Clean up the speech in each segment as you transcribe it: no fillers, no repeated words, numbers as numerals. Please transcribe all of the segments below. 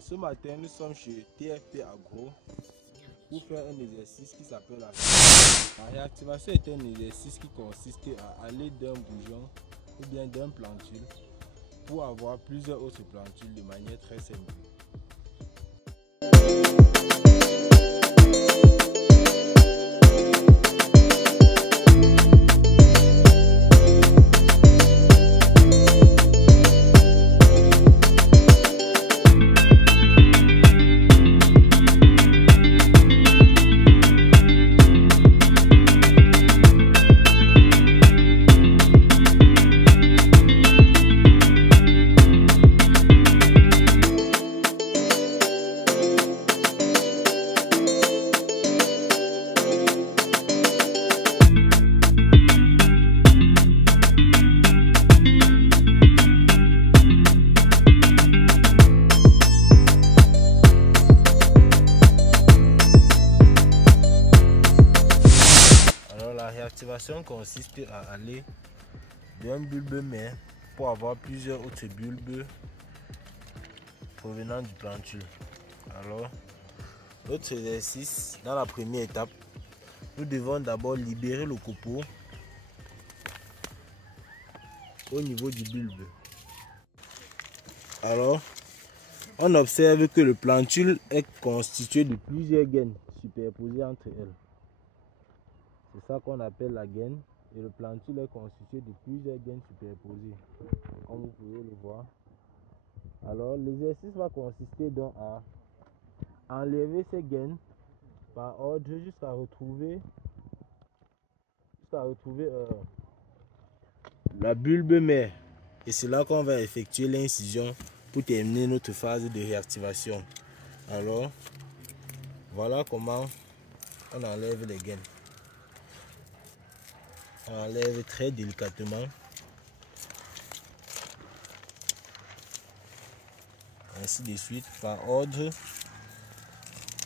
Ce matin, nous sommes chez TFP Agro pour faire un exercice qui s'appelle la réactivation. Est un exercice qui consiste à aller d'un bougeon ou bien d'un plantule pour avoir plusieurs autres plantules de manière très simple. La réactivation consiste à aller d'un bulbe mère pour avoir plusieurs autres bulbes provenant du plantule. Alors, notre exercice, dans la première étape, nous devons d'abord libérer le copeau au niveau du bulbe. Alors, on observe que le plantule est constitué de plusieurs gaines superposées entre elles. C'est ça qu'on appelle la gaine, et le plantule est constitué de plusieurs gaines superposées, comme vous pouvez le voir. Alors l'exercice va consister donc à enlever ces gaines par ordre jusqu'à retrouver la bulbe mère. Et c'est là qu'on va effectuer l'incision pour terminer notre phase de réactivation. Alors voilà comment on enlève les gaines. On enlève très délicatement, ainsi de suite, par ordre,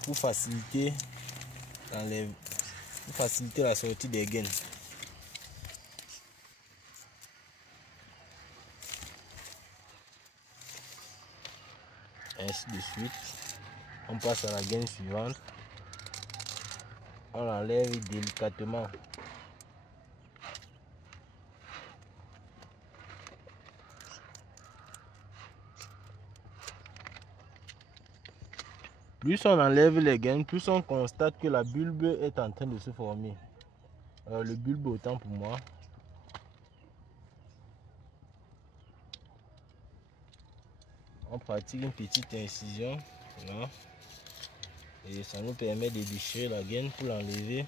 pour faciliter la sortie des gaines. Ainsi de suite, on passe à la gaine suivante, on l'enlève délicatement. Plus on enlève les gaines, plus on constate que la bulbe est en train de se former. Le bulbe autant pour moi. On pratique une petite incision là, et ça nous permet de déchirer la gaine pour l'enlever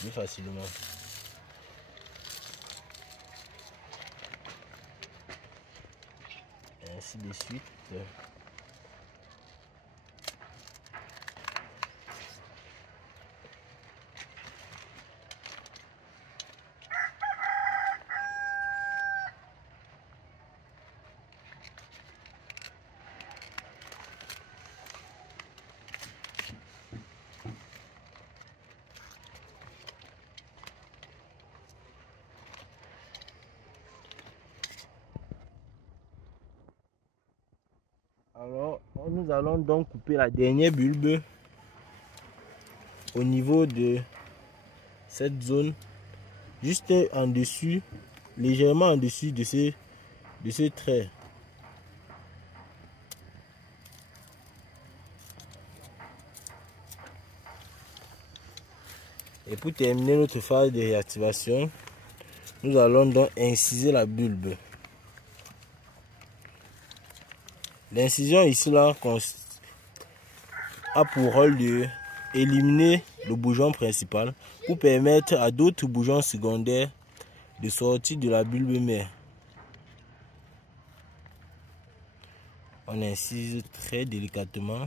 plus facilement. Et ainsi de suite. Alors, nous allons donc couper la dernière bulbe au niveau de cette zone, juste en dessus, légèrement en dessus de ce trait. Et pour terminer notre phase de réactivation, nous allons donc inciser la bulbe. L'incision ici là a pour rôle de éliminer le bougeon principal pour permettre à d'autres bougeons secondaires de sortir de la bulbe mère. On incise très délicatement.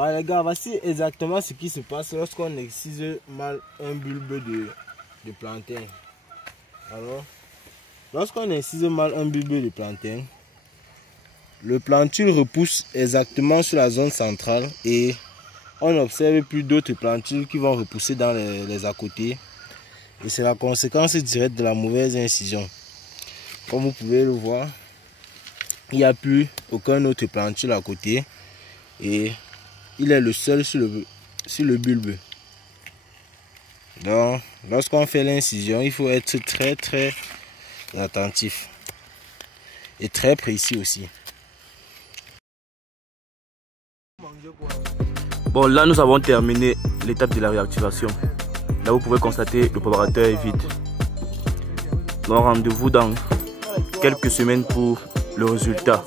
Ouais les gars, voici exactement ce qui se passe lorsqu'on excise mal un bulbe de plantain. Alors, lorsqu'on excise mal un bulbe de plantain, le plantule repousse exactement sur la zone centrale et on n'observe plus d'autres plantules qui vont repousser dans les à côté. Et c'est la conséquence directe de la mauvaise incision. Comme vous pouvez le voir, il n'y a plus aucun autre plantule à côté et il est le seul sur le bulbe. Donc, lorsqu'on fait l'incision, il faut être très attentif et très précis aussi. Bon, là nous avons terminé l'étape de la réactivation. Là vous pouvez constater le préparateur est vide. Donc rendez-vous dans quelques semaines pour le résultat.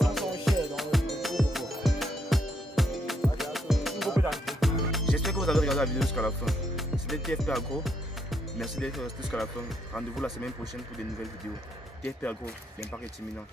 J'espère que vous avez regardé la vidéo jusqu'à la fin. C'était TFP Agro. Merci d'être resté jusqu'à la fin. Rendez-vous la semaine prochaine pour de nouvelles vidéos. TFP Agro, l'impact est imminent.